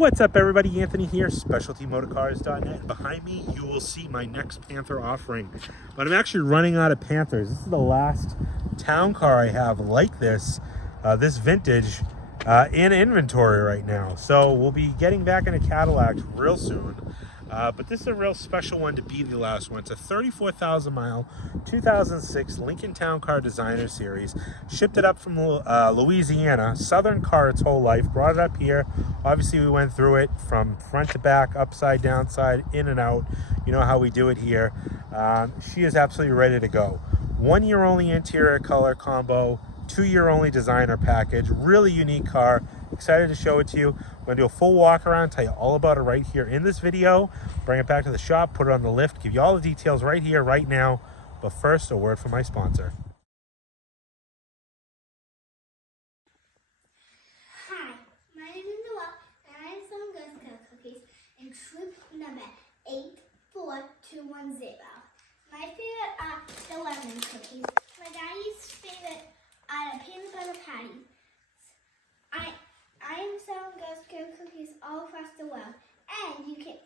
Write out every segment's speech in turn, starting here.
What's up everybody, Anthony here, specialtymotorcars.net. Behind me you will see my next Panther offering, but I'm actually running out of Panthers. This is the last town car I have like this, this vintage in inventory right now. So we'll be getting back into Cadillacs real soon. But this is a real special one to be the last one. It's a 34,000 mile 2006 Lincoln Town Car Designer Series. Shipped it up from Louisiana, Southern car its whole life. Brought it up here. Obviously we went through it from front to back, upside, downside, in and out. You know how we do it here. She is absolutely ready to go. 1 year only interior color combo, 2 year only designer package. Really unique car. Excited to show it to you. I'm going to do a full walk around, tell you all about it right here in this video, bring it back to the shop, put it on the lift, give you all the details right here, right now. But first, a word from my sponsor. Hi, my name is Deville, and I am selling Girl Scout cookies in troop number 84210. My favorite are the lemon cookies. My daddy's favorite are the peanut butter patties. I am selling Girl Scout cookies all across the world, and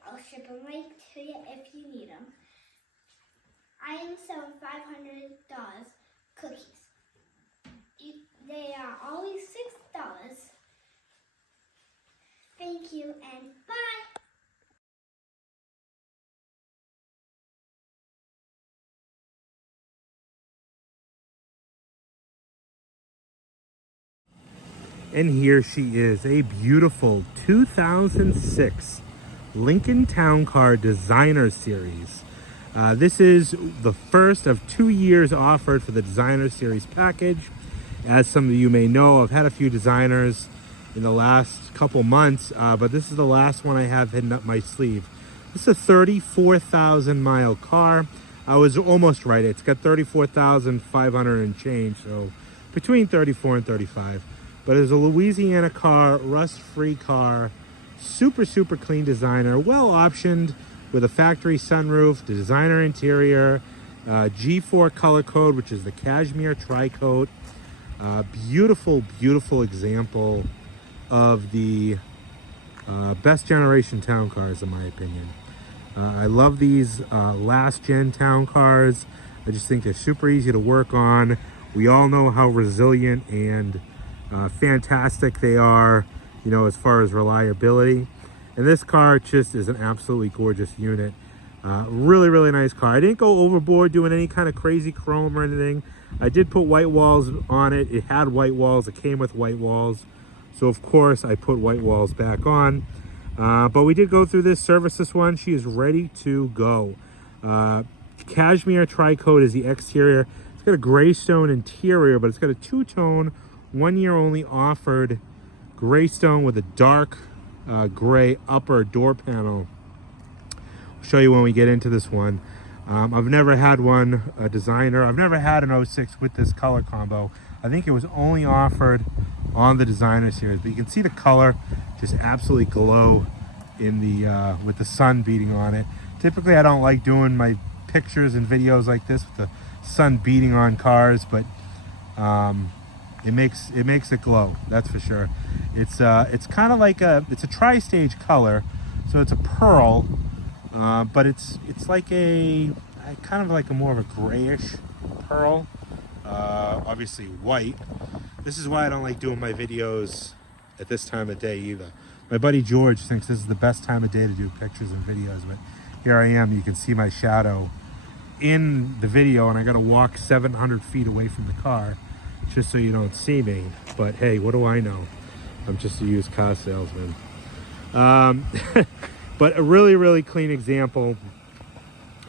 I'll ship them right to you if you need them. I am selling $500 cookies. They are always $6. Thank you and bye! And here she is, a beautiful 2006 Lincoln Town Car Designer Series. This is the first of 2 years offered for the Designer Series package. As some of you may know, I've had a few designers in the last couple months, but this is the last one I have hidden up my sleeve. This is a 34,000 mile car. I was almost right. It's got 34,500 and change, so between 34 and 35. But it's a Louisiana car, rust-free car, super clean designer, well optioned with a factory sunroof, the designer interior, G4 color code, which is the Cashmere Tri-coat. Beautiful example of the best generation town cars, in my opinion. I love these last gen town cars. I just think they're super easy to work on. We all know how resilient and fantastic they are, you know, as far as reliability. And this car just is an absolutely gorgeous unit. Really nice car. I didn't go overboard doing any kind of crazy chrome or anything. I did put white walls on it. It had white walls. It came with white walls. So of course I put white walls back on. But we did go through this, service this one. She is ready to go. Cashmere Tri-coat is the exterior. It's got a Graystone interior, but it's got a two-tone, 1 year only offered Graystone with a dark gray upper door panel. I'll show you when we get into this one. I've never had one, a designer. I've never had an 06 with this color combo. I think it was only offered on the designer series, but you can see the color just absolutely glow in the with the sun beating on it. Typically I don't like doing my pictures and videos like this with the sun beating on cars, but it makes it glow, that's for sure. It's kind of like it's a tri-stage color, so it's a pearl, but it's like a kind of like a more of a grayish pearl. Obviously white. This is why I don't like doing my videos at this time of day either. My buddy George thinks this is the best time of day to do pictures and videos, but here I am. You can see my shadow in the video, and I got to walk 700 feet away from the car just so you don't see me. But hey, what do I know? I'm just a used car salesman. But a really clean example.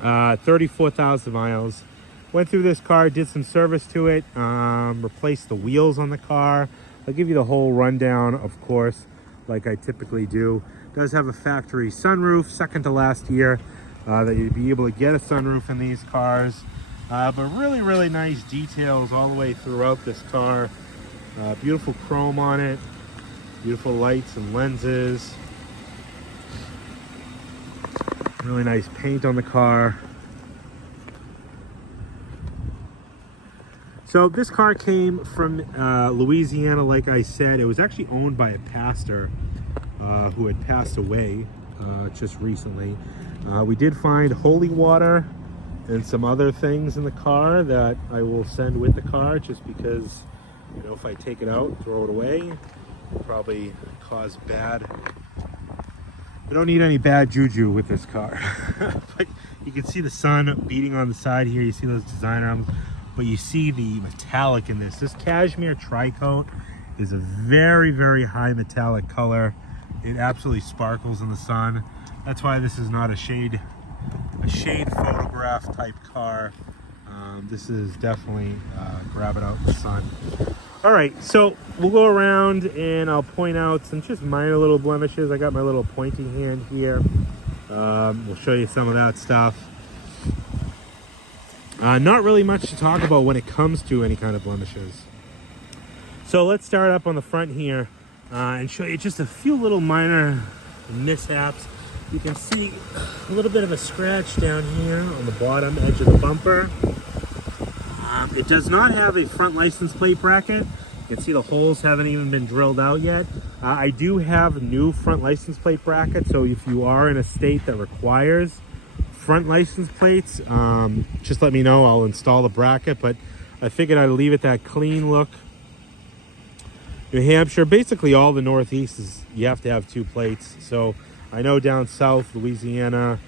34,000 miles. Went through this car, did some service to it, replaced the wheels on the car. I'll give you the whole rundown, of course, like I typically do. It does have a factory sunroof, second to last year, that you'd be able to get a sunroof in these cars. But really nice details all the way throughout this car. Beautiful chrome on it, beautiful lights and lenses. Really nice paint on the car. So this car came from Louisiana, like I said. It was actually owned by a pastor who had passed away just recently. We did find holy water and some other things in the car that I will send with the car, just because, you know, if I take it out, throw it away, it'll probably cause bad. I don't need any bad juju with this car. But you can see the sun beating on the side here. You see those design arms, but you see the metallic in this. This Cashmere Tri-coat is a very, very high metallic color. It absolutely sparkles in the sun. That's why this is not a shade photograph type car. This is definitely grab it out in the sun. All right, so we'll go around and I'll point out some just minor little blemishes. I got my little pointing hand here. We'll show you some of that stuff. Not really much to talk about when it comes to any kind of blemishes. So let's start up on the front here and show you just a few little minor mishaps. You can see a little bit of a scratch down here on the bottom edge of the bumper. It does not have a front license plate bracket. You can see the holes haven't even been drilled out yet. I do have new front license plate brackets, so if you are in a state that requires front license plates, just let me know. I'll install the bracket, but I figured I'd leave it that clean look. New Hampshire, basically all the Northeast, is you have to have 2 plates. So I know down south, Louisiana,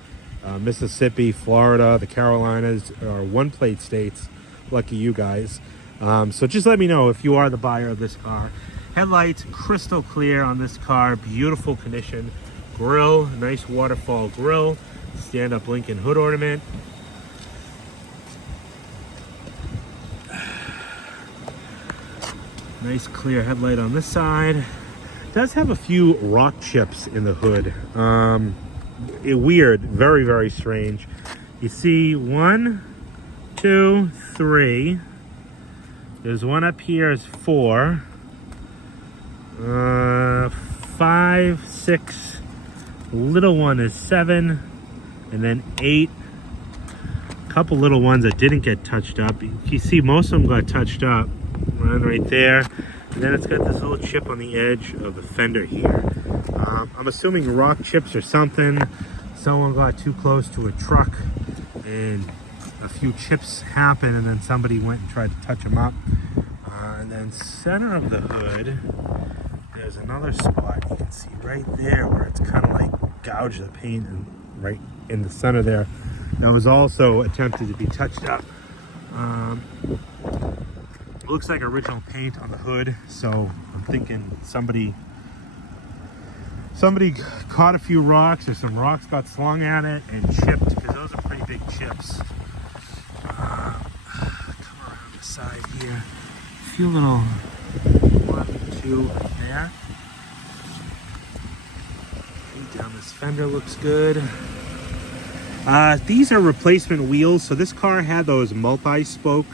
Mississippi, Florida, the Carolinas are 1-plate states. Lucky you guys. So just let me know if you are the buyer of this car. Headlights crystal clear on this car, beautiful condition. Grille, nice waterfall grille. Stand-up Lincoln hood ornament. Nice clear headlight on this side. Does have a few rock chips in the hood. Weird, very, very strange. You see 1, 2, 3. There's one up here is 4. 5, 6. Little one is 7, and then 8. A couple little ones that didn't get touched up. You see most of them got touched up. Right there. And then it's got this little chip on the edge of the fender here. I'm assuming rock chips or something. Someone got too close to a truck and a few chips happened, and then somebody went and tried to touch them up. And then center of the hood, there's another spot you can see right there where it's kind of like gouged the paint, and right in the center there. That was also attempted to be touched up. Looks like original paint on the hood, so I'm thinking somebody caught a few rocks, or some rocks got slung at it and chipped, because those are pretty big chips. Come around the side here. A few little 1, 2 right there. Down this fender looks good. These are replacement wheels. So this car had those multi-spoke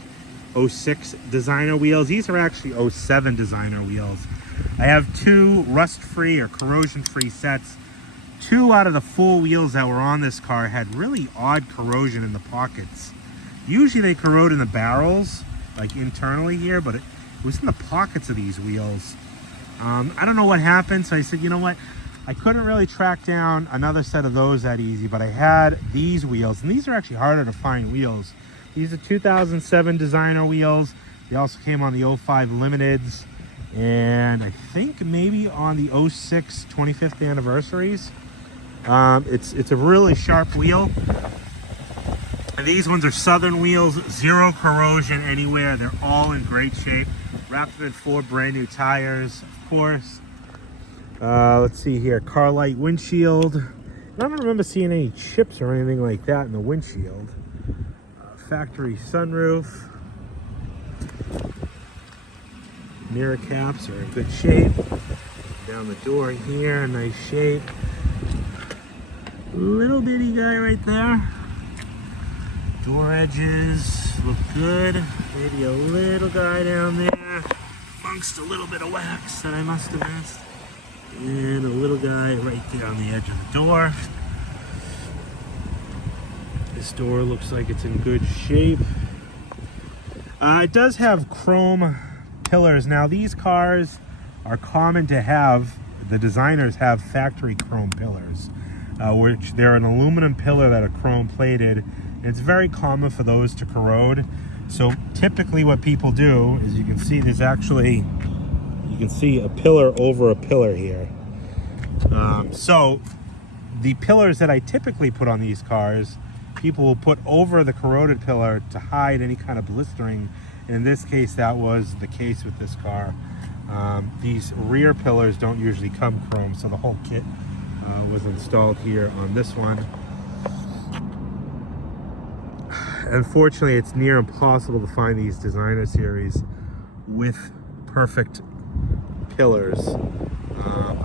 06 designer wheels. These are actually 07 designer wheels. I have 2 rust-free or corrosion-free sets. 2 out of the full wheels that were on this car had really odd corrosion in the pockets. Usually they corrode in the barrels, like internally here, but it was in the pockets of these wheels. I don't know what happened, so I said, you know what? I couldn't really track down another set of those that easy, but I had these wheels, and these are actually harder to find wheels. These are 2007 designer wheels. They also came on the 05 Limiteds, and I think maybe on the 06 25th anniversaries. It's a really sharp wheel. And these ones are Southern wheels, 0 corrosion anywhere. They're all in great shape. Wrapped them in 4 brand new tires, of course. Let's see here, Carlite windshield. I don't remember seeing any chips or anything like that in the windshield. Factory sunroof. Mirror caps are in good shape. Down the door here, nice shape. Little bitty guy right there. Door edges look good. Maybe a little guy down there amongst a little bit of wax that I must have missed. And a little guy right there on the edge of the door. This door looks like it's in good shape. It does have chrome pillars. Now these cars are common to have the designers have factory chrome pillars, which they're an aluminum pillar that are chrome plated. And it's very common for those to corrode. So typically what people do is, you can see there's actually, you can see a pillar over a pillar here. So the pillars that I typically put on these cars, people will put over the corroded pillar to hide any kind of blistering. And in this case, that was the case with this car. These rear pillars don't usually come chrome, so the whole kit was installed here on this one. Unfortunately, it's near impossible to find these designer series with perfect pillars.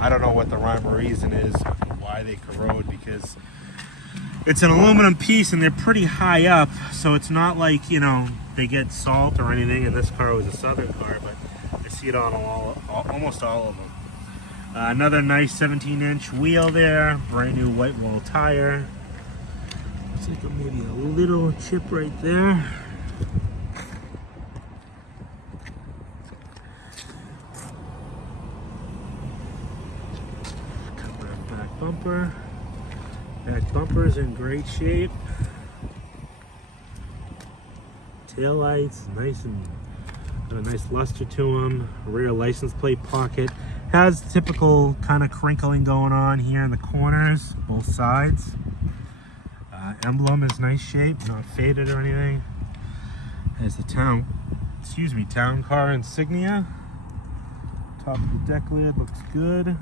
I don't know what the rhyme or reason is why they corrode, because it's an aluminum piece and they're pretty high up, so it's not like, you know, they get salt or anything. And this car was a Southern car, but I see it on almost all of them. Another nice 17-inch wheel there, brand new white wall tire. Looks like maybe a little chip right there. Cover up back bumper. Back bumper's in great shape. Tail lights, nice and got a nice luster to them. Rear license plate pocket. Has typical kind of crinkling going on here in the corners, both sides. Emblem is nice shape, not faded or anything. There's the town car insignia. Top of the deck lid looks good.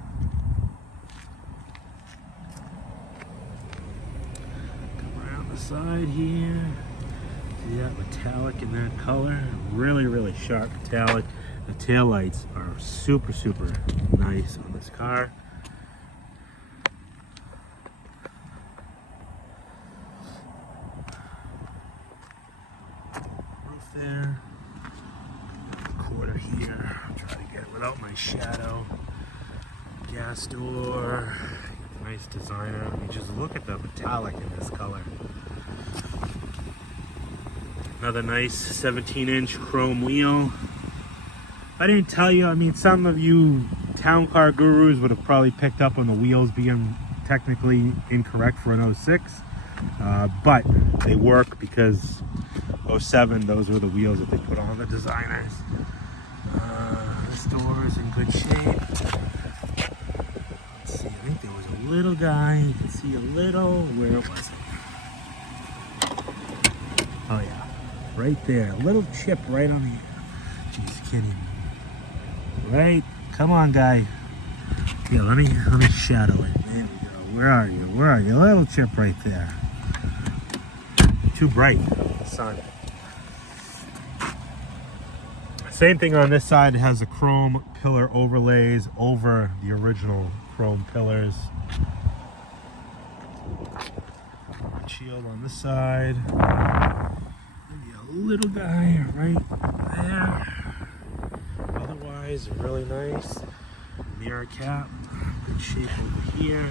Come around the side here. See that metallic in that color? Really, really sharp metallic. The tail lights are super, super nice on this car. Roof there. Quarter here. I'll try to get it without my shadow. Gas door. Nice designer. I mean, just look at the metallic in this color. Another nice 17-inch chrome wheel. I didn't tell you, I mean, some of you town car gurus would have probably picked up on the wheels being technically incorrect for an 06, but they work because 07, those were the wheels that they put on the designers. This door is in good shape. Let's see, I think there was a little guy, you can see a little, where was it? Oh yeah, right there, a little chip right on the, jeez, can't even. Right, come on, guy. Yeah, let me shadow it. There we go. Where are you? Where are you? A little chip right there. Too bright. The sun. Same thing on this side. It has the chrome pillar overlays over the original chrome pillars. Shield on this side. Maybe a little guy right there. Otherwise, really nice. Mirror cap, good shape over here.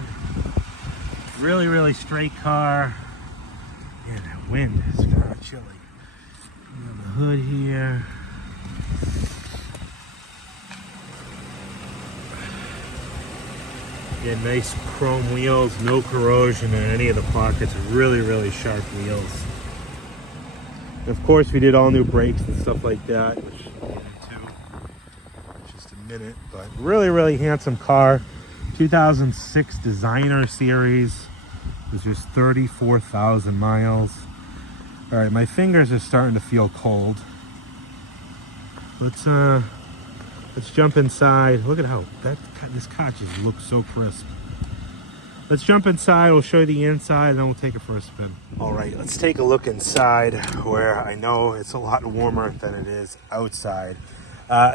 Really, really straight car. Yeah, that wind is kind of chilly. On the hood here. Yeah, nice chrome wheels, no corrosion in any of the pockets. Really, really sharp wheels. And of course, we did all new brakes and stuff like that, which we'll get into in just a minute. But really, really handsome car. 2006 designer series. It's just 34,000 miles. All right, my fingers are starting to feel cold. Let's jump inside. Look at how this car just looks so crisp. Let's jump inside. We'll show you the inside, and then we'll take it for a spin. All right, let's take a look inside, where I know it's a lot warmer than it is outside.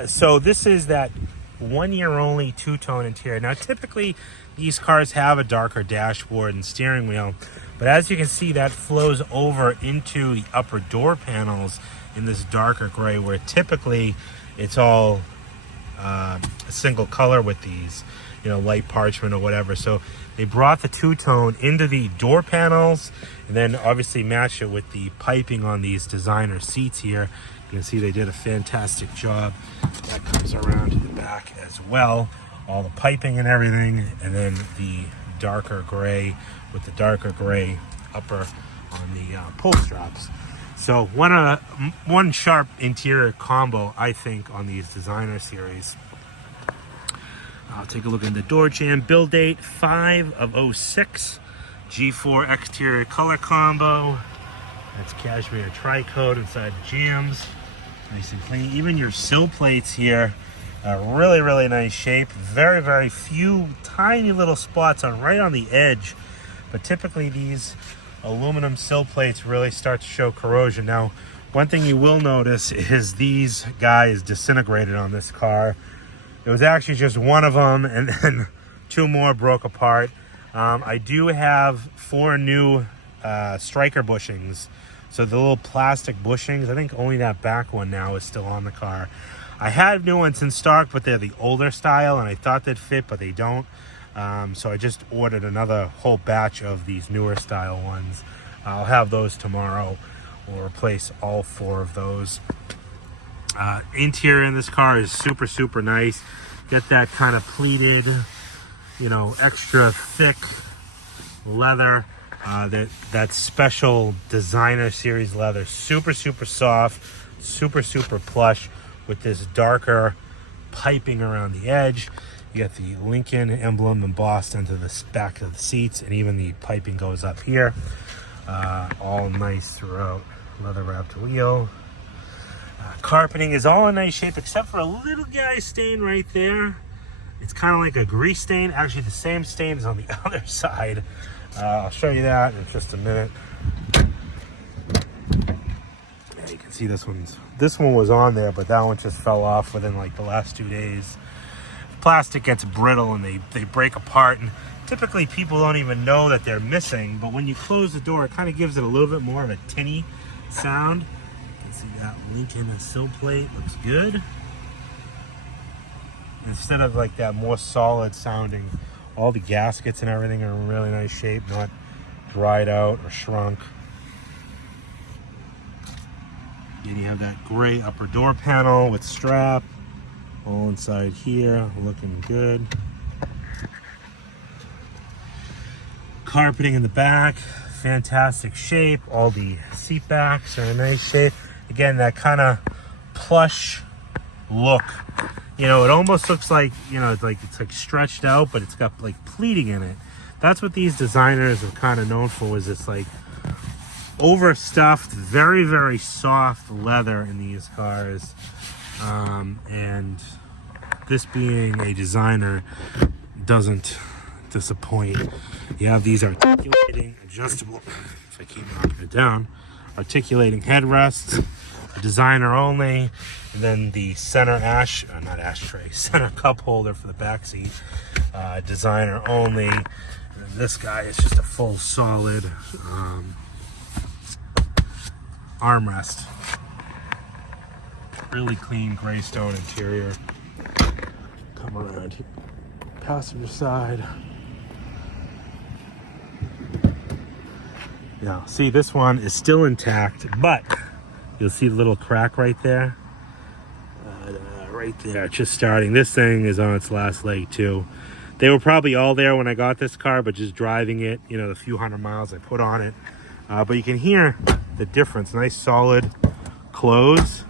So this is that 1 year only two-tone interior. Now, typically these cars have a darker dashboard and steering wheel, but as you can see, that flows over into the upper door panels in this darker gray, where typically it's all a single color with these, you know, light parchment or whatever. So they brought the two-tone into the door panels, and then obviously matched it with the piping on these designer seats here. You can see they did a fantastic job. That comes around to the back as well. all the piping and everything, and then the darker gray with the darker gray upper on the pull straps. So one sharp interior combo, I think, on these designer series. I'll take a look at the door jamb. Build date 5 of 06. G4 exterior color combo. That's Cashmere Tri-coat inside the jambs. Nice and clean. Even your sill plates here are really nice shape. Very few tiny little spots right on the edge. But typically these aluminum sill plates really start to show corrosion. Now, one thing you will notice is these guys disintegrated on this car. It was actually just one of them, and then 2 more broke apart. I do have 4 new striker bushings. So the little plastic bushings, I think only that back one now is still on the car. I had new ones in stock, but they're the older style, and I thought they'd fit, but they don't. So I just ordered another whole batch of these newer style ones. I'll have those tomorrow. We'll replace all 4 of those. Interior in this car is super nice. Get that kind of pleated, you know, extra thick leather. That special designer series leather. Super soft, super plush with this darker piping around the edge. You got the Lincoln emblem embossed into the back of the seats, and even the piping goes up here. All nice throughout. Leather wrapped wheel. Carpeting is all in nice shape except for a little guy stain right there. It's kind of like a grease stain. Actually, the same stain is on the other side. I'll show you that in just a minute. Yeah, you can see this one was on there, but that one just fell off within like the last 2 days. Plastic gets brittle and they break apart, and typically people don't even know that they're missing, but when you close the door, it kind of gives it a little bit more of a tinny sound. See that Lincoln sill plate looks good. Instead of like that more solid sounding, all the gaskets and everything are in really nice shape, not dried out or shrunk. Then you have that gray upper door panel with strap, all inside here, looking good. Carpeting in the back, fantastic shape. All the seat backs are in nice shape. Again, that kind of plush look. You know, it almost looks like, you know, it's like stretched out, but it's got like pleating in it. That's what these designers are kind of known for, is this like overstuffed, very soft leather in these cars. And this being a designer doesn't disappoint. You have these articulating, adjustable, if I keep knocking it down, articulating headrests, designer only, and then the center center cup holder for the back seat, designer only. And this guy is just a full solid armrest. Really clean Graystone interior. Come around here, passenger side. Now, see, this one is still intact, but you'll see the little crack right there. Right there, just starting. This thing is on its last leg too. They were probably all there when I got this car, but just driving it, you know, the few hundred miles I put on it. But you can hear the difference. Nice solid close.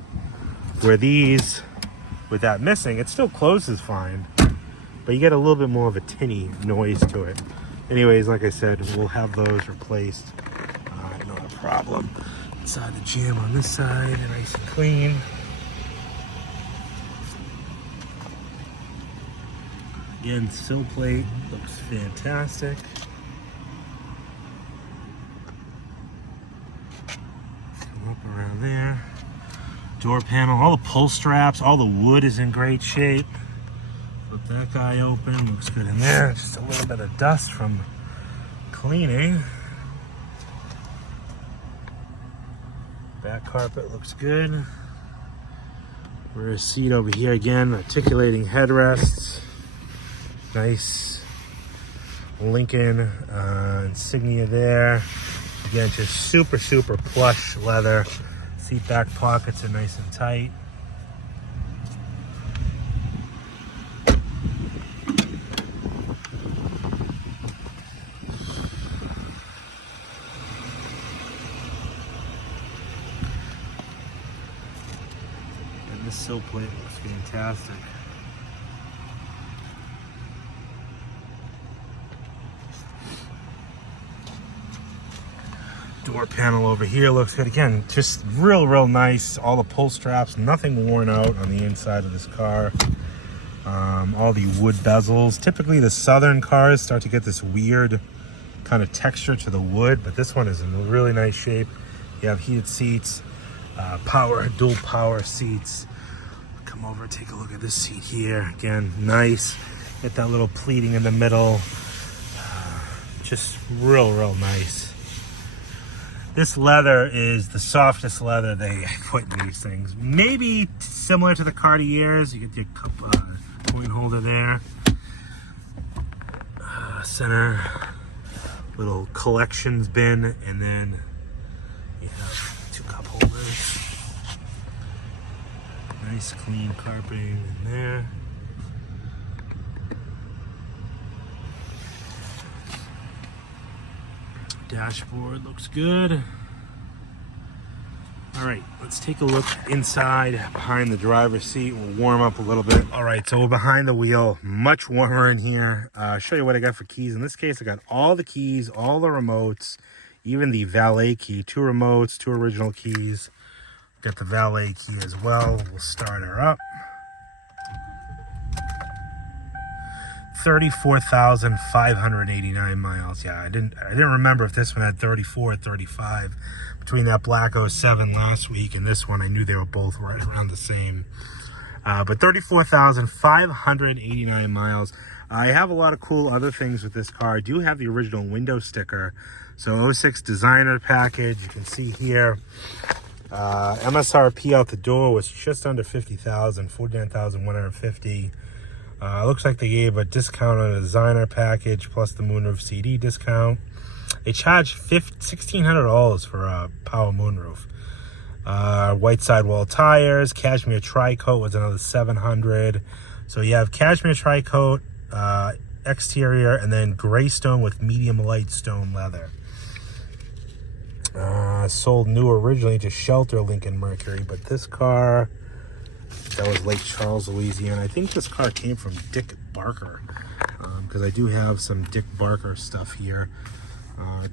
Where these, with that missing, it still closes fine, but you get a little bit more of a tinny noise to it. Anyways, like I said, we'll have those replaced. Not a problem. Inside the jamb on this side, nice and clean. Again, sill plate looks fantastic. Come up around there. Door panel, all the pull straps, all the wood is in great shape. Flip that guy open, looks good in there. Just a little bit of dust from cleaning. Back carpet looks good. Rear seat over here again, articulating headrests. Nice Lincoln insignia there. Again, just super plush leather. Seat back pockets are nice and tight. sill plate looks fantastic. Door panel over here looks good. Again, just real nice. All the pull straps, nothing worn out on the inside of this car. All the wood bezels. Typically the southern cars start to get this weird kind of texture to the wood, but this one is in really nice shape. You have heated seats, dual power seats. Come over, take a look at this seat here. Again, nice. Get that little pleating in the middle. Just real nice. This leather is the softest leather they put in these things. Maybe similar to the Cartiers. You get your cup coin holder there. Center little collections bin, and then you have 2 cup holders. Nice clean carpeting in there. Dashboard looks good. All right, let's take a look inside behind the driver's seat. We'll warm up a little bit. All right, so we're behind the wheel, much warmer in here. Show you what I got for keys. In this case, I got all the keys, all the remotes, even the valet key, 2 remotes, 2 original keys. Got the valet key as well. We'll start her up. 34,589 miles. Yeah, I didn't remember if this one had 34 or 35. Between that black 07 last week and this one, I knew they were both right around the same. But 34,589 miles. I have a lot of cool other things with this car. I do have the original window sticker. So 06 designer package. You can see here. MSRP out the door was just under 50,000, 49,150. Looks like they gave a discount on a designer package plus the moonroof CD discount. They charged $1,600 for a power moonroof. White sidewall tires, Cashmere Tri-coat was another $700. So you have Cashmere Tri-coat, exterior, and then Graystone with medium light stone leather. Sold new originally to Shelter Lincoln Mercury, but this car, that was Lake Charles, Louisiana. I think this car came from Dick Barker, because I do have some Dick Barker stuff here.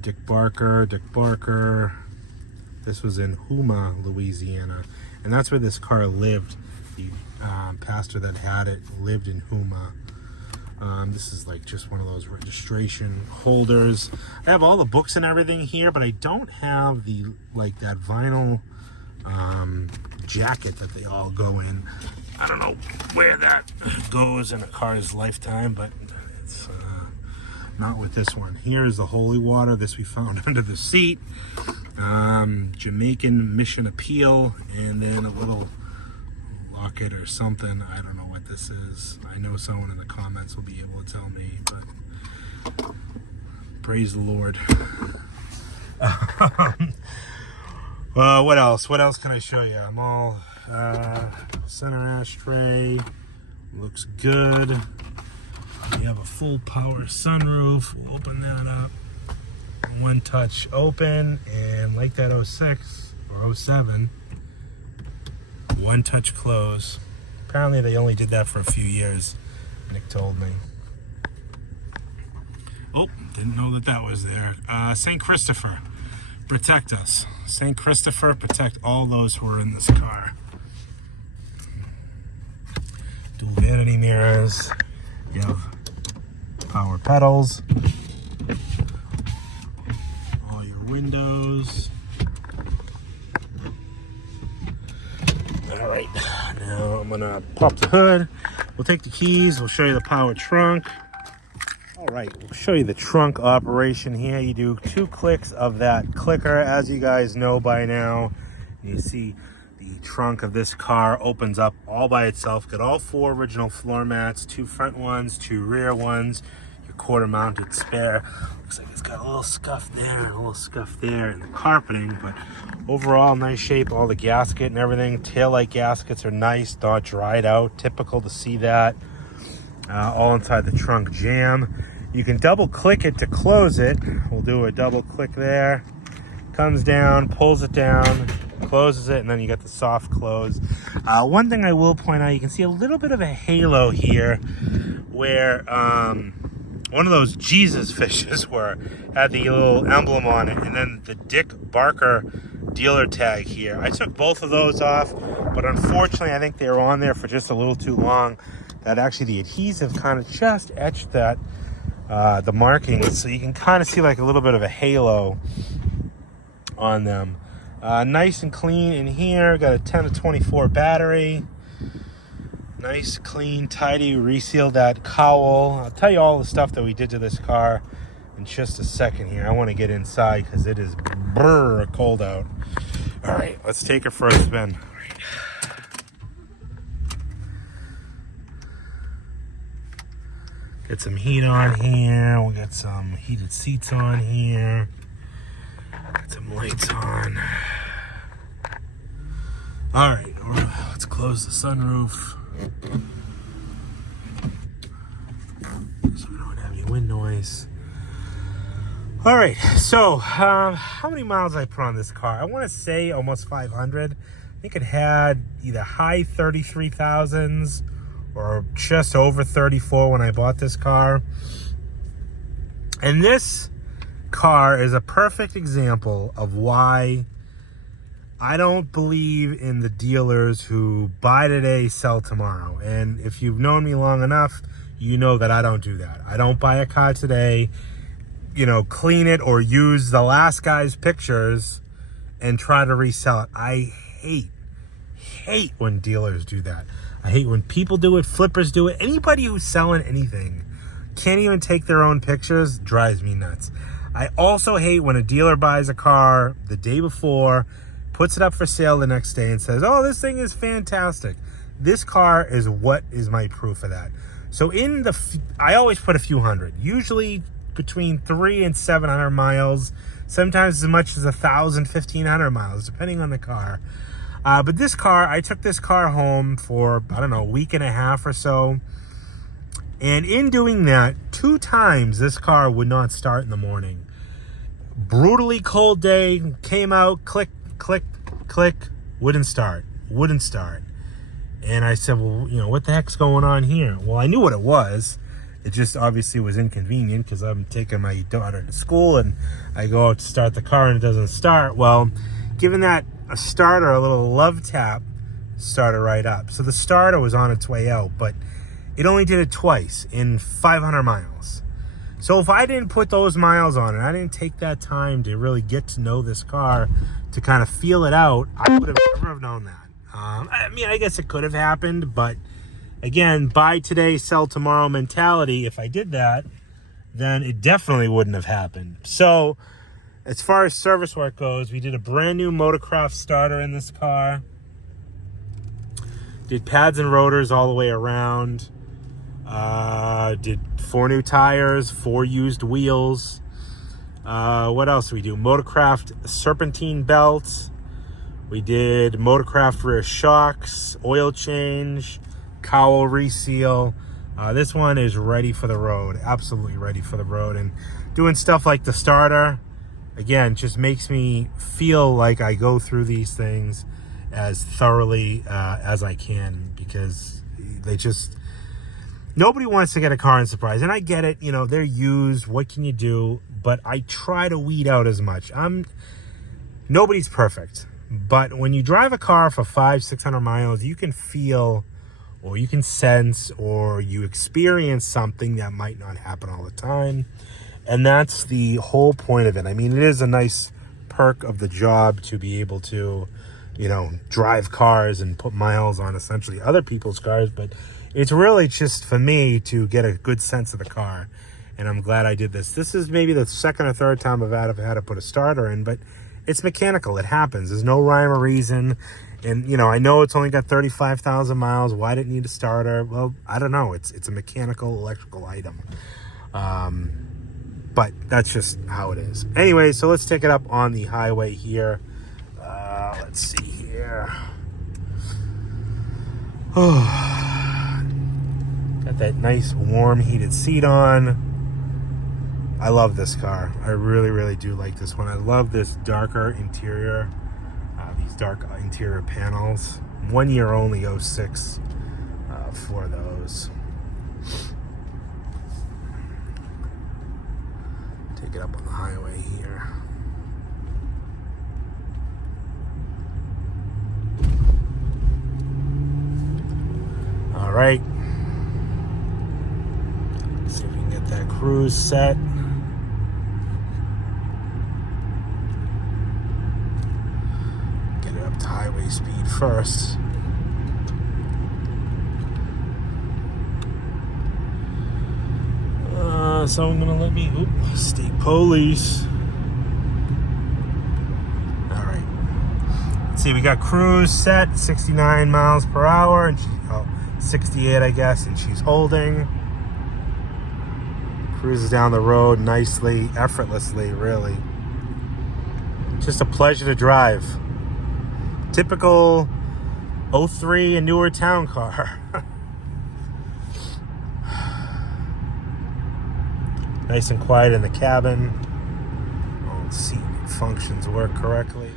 Dick Barker. This was in Houma, Louisiana, and that's where this car lived. The pastor that had it lived in Houma. This is like just one of those registration holders. I have all the books and everything here, but I don't have the that vinyl jacket that they all go in. I don't know where that goes in a car's lifetime, but it's not with this one. Here's the holy water. This we found under the seat. Jamaican Mission Appeal, and then a little locket or something. I don't know what this is. I know someone in the comments will be able to tell me, but praise the Lord. Well, what else? What else can I show you? I'm all center ashtray. Looks good. You have a full power sunroof. We'll open that up. One touch open, and like that 06 or 07, one touch close. Apparently they only did that for a few years, Nick told me. Oh, didn't know that was there. St. Christopher, protect us. St. Christopher, protect all those who are in this car. Dual vanity mirrors. You have power pedals. All your windows. All right, now I'm gonna pop the hood. We'll take the keys. We'll show you the power trunk. All right, we'll show you the trunk operation here. You do 2 clicks of that clicker, as you guys know by now. You see the trunk of this car opens up all by itself. Got all 4 original floor mats, 2 front ones, 2 rear ones, your quarter mounted spare. Looks like it's got a little scuff there and a little scuff there in the carpeting, but overall nice shape. All the gasket and everything. Taillight gaskets are nice, not dried out. Typical to see that. All inside the trunk jam. You can double click it to close it. We'll do a double click there. Comes down, pulls it down, closes it, and then you got the soft close. One thing I will point out, you can see a little bit of a halo here where one of those Jesus fishes had the little emblem on it, and then the Dick Barker dealer tag here. I took both of those off, but unfortunately I think they were on there for just a little too long. That actually the adhesive kind of just etched that the markings, so you can kind of see like a little bit of a halo on them. Nice and clean in here. Got a 10 to 24 battery. Nice, clean, tidy. Resealed that cowl. I'll tell you all the stuff that we did to this car in just a second here. I want to get inside because it is cold out. All right, let's take it for a spin. Get some heat on here. We'll get some heated seats on here. Got some lights on. All right, let's close the sunroof so we don't have any wind noise. All right, so how many miles I put on this car? I want to say almost 500. I think it had either high 33,000s or just over 34 when I bought this car. And this car is a perfect example of why I don't believe in the dealers who buy today, sell tomorrow. And if you've known me long enough, you know that I don't do that. I don't buy a car today, you know, clean it or use the last guy's pictures and try to resell it. I hate when dealers do that. I hate when people do it, flippers do it. Anybody who's selling anything can't even take their own pictures, drives me nuts. I also hate when a dealer buys a car the day before, puts it up for sale the next day and says, oh, this thing is fantastic. This car is what is my proof of that. So I always put a few hundred, usually between 300 and 700 miles, sometimes as much as 1,000, 1,500 miles, depending on the car. But this car, I took this car home for, I don't know, a week and a half or so. And in doing that, 2 times this car would not start in the morning. Brutally cold day, came out, click, click, click, wouldn't start. And I said, well, you know, what the heck's going on here? Well, I knew what it was. It just obviously was inconvenient because I'm taking my daughter to school and I go out to start the car and it doesn't start. Well, given that a starter, a little love tap, started right up. So the starter was on its way out, but it only did it twice in 500 miles. So if I didn't put those miles on it, I didn't take that time to really get to know this car, to kind of feel it out, I would have never have known that. I mean, I guess it could have happened, but again, buy today, sell tomorrow mentality, if I did that, then it definitely wouldn't have happened. So as far as service work goes, we did a brand new Motorcraft starter in this car. Did pads and rotors all the way around. Did 4 new tires, 4 used wheels. What else did we do? Motorcraft serpentine belts. We did Motorcraft rear shocks, oil change, cowl reseal. This one is ready for the road, absolutely ready for the road. And doing stuff like the starter, again, just makes me feel like I go through these things as thoroughly as I can, because they just, nobody wants to get a car and surprise. And I get it, you know, they're used, what can you do? But I try to weed out as much. Nobody's perfect, but when you drive a car for 500-600 miles, you can feel, or you can sense, or you experience something that might not happen all the time. And that's the whole point of it. I mean, it is a nice perk of the job to be able to, you know, drive cars and put miles on essentially other people's cars. But it's really just for me to get a good sense of the car. And I'm glad I did this. This is maybe the second or third time I've had to put a starter in, but it's mechanical. It happens. There's no rhyme or reason. And, you know, I know it's only got 35,000 miles. Why did it need a starter? Well, I don't know. It's a mechanical, electrical item. But that's just how it is. Anyway, so let's take it up on the highway here. Let's see here. Oh, got that nice warm heated seat on. I love this car. I really, really do like this one. I love this darker interior. These dark interior panels. 1 year only, '06 for those. Take it up on the highway here. All right. Let's see if we can get that cruise set. Get it up to highway speed first. Someone gonna let me, state police. All right. Let's see, we got cruise set, 69 miles per hour, and 68, I guess, and she's holding. Cruises down the road nicely, effortlessly, really. Just a pleasure to drive. Typical 03 and newer town car. Nice and quiet in the cabin. All seat functions work correctly.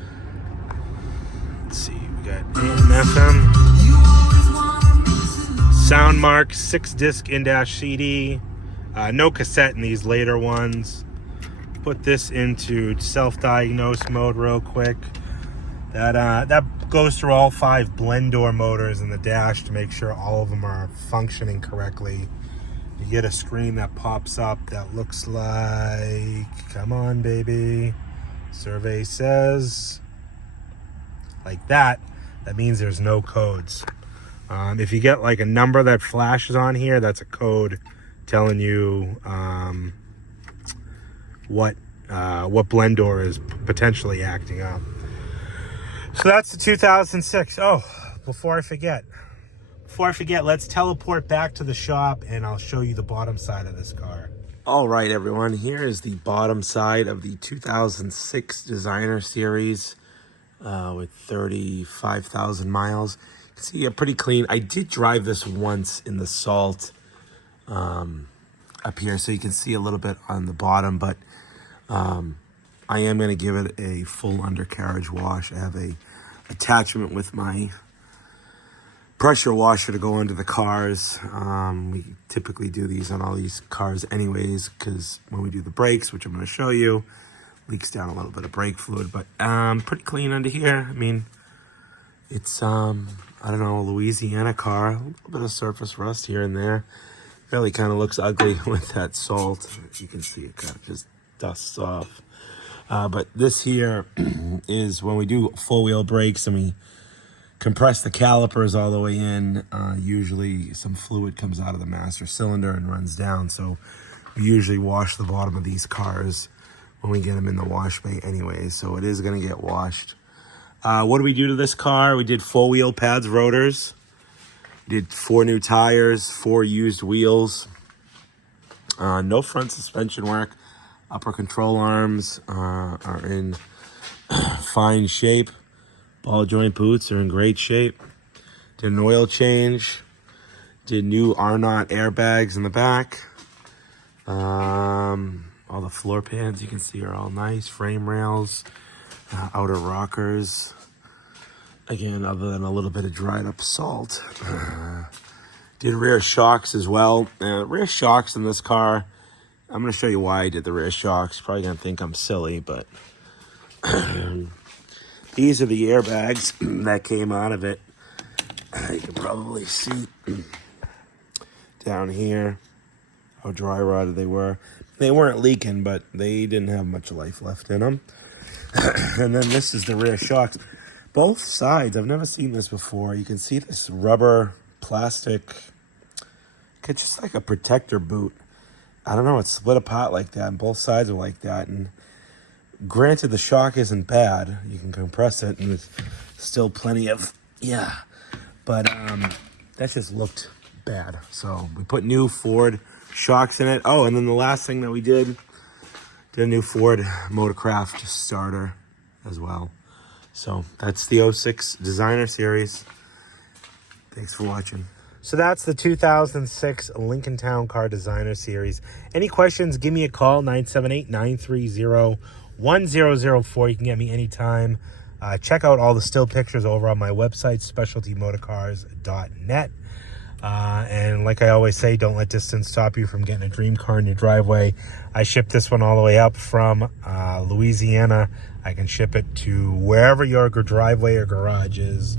Let's see, we got AM, FM. Soundmark, 6-disc in-dash CD. No cassette in these later ones. Put this into self-diagnose mode real quick. That goes through all 5 blend door motors in the dash to make sure all of them are functioning correctly. You get a screen that pops up that looks like, come on baby, survey says, like that. That means there's no codes. If you get like a number that flashes on here, that's a code telling you what blend door is potentially acting up. So that's the 2006. Oh, before I forget, let's teleport back to the shop and I'll show you the bottom side of this car. All right, everyone, here is the bottom side of the 2006 Designer Series with 35,000 miles. You can see pretty clean. I did drive this once in the salt up here, so you can see a little bit on the bottom, but I am going to give it a full undercarriage wash. I have a attachment with my pressure washer to go into the cars. We typically do these on all these cars anyways, because when we do the brakes, which I'm going to show you, leaks down a little bit of brake fluid, but pretty clean under here. I mean, it's I don't know, a Louisiana car, a little bit of surface rust here and there. Really kind of looks ugly with that salt. You can see it kind of just dusts off. But this here is when we do full wheel brakes and we compress the calipers all the way in. Usually some fluid comes out of the master cylinder and runs down. So we usually wash the bottom of these cars when we get them in the wash bay anyway. So it is going to get washed. What do we do to this car? We did full wheel pads, rotors. We did 4 new tires, 4 used wheels. No front suspension work. Upper control arms are in fine shape. Ball joint boots are in great shape. Did an oil change. Did new R-Knot airbags in the back. All the floor pans you can see are all nice. Frame rails, outer rockers. Again, other than a little bit of dried up salt. Did rear shocks as well. Rear shocks in this car, I'm going to show you why I did the rear shocks. You're probably going to think I'm silly, but these are the airbags that came out of it. You can probably see down here how dry rotted they were. They weren't leaking, but they didn't have much life left in them. And then this is the rear shocks. Both sides, I've never seen this before. You can see this rubber, plastic, it's just like a protector boot. I don't know, it's split apart like that, and both sides are like that. And granted, the shock isn't bad. You can compress it, and there's still plenty of, but that just looked bad. So we put new Ford shocks in it. Oh, and then the last thing that we did a new Ford Motorcraft starter as well. So that's the 06 Designer Series. Thanks for watching. So that's the 2006 Lincoln Town Car Designer Series. Any questions, give me a call, 978-930-1004. You can get me anytime. Check out all the still pictures over on my website, specialtymotorcars.net. And like I always say, don't let distance stop you from getting a dream car in your driveway. I shipped this one all the way up from Louisiana. I can ship it to wherever your driveway or garage is.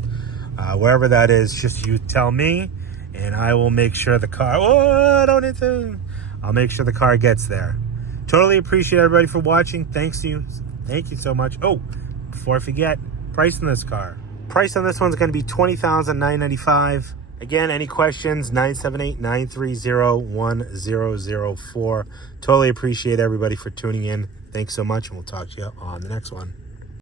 Wherever that is, just you tell me, and I will make sure the car... Oh, don't hit the... I'll make sure the car gets there. Totally appreciate everybody for watching. Thank you so much. Oh, before I forget, price on this car. Price on this one's going to be $20,995. Again, any questions, 978-930-1004. Totally appreciate everybody for tuning in. Thanks so much, and we'll talk to you on the next one.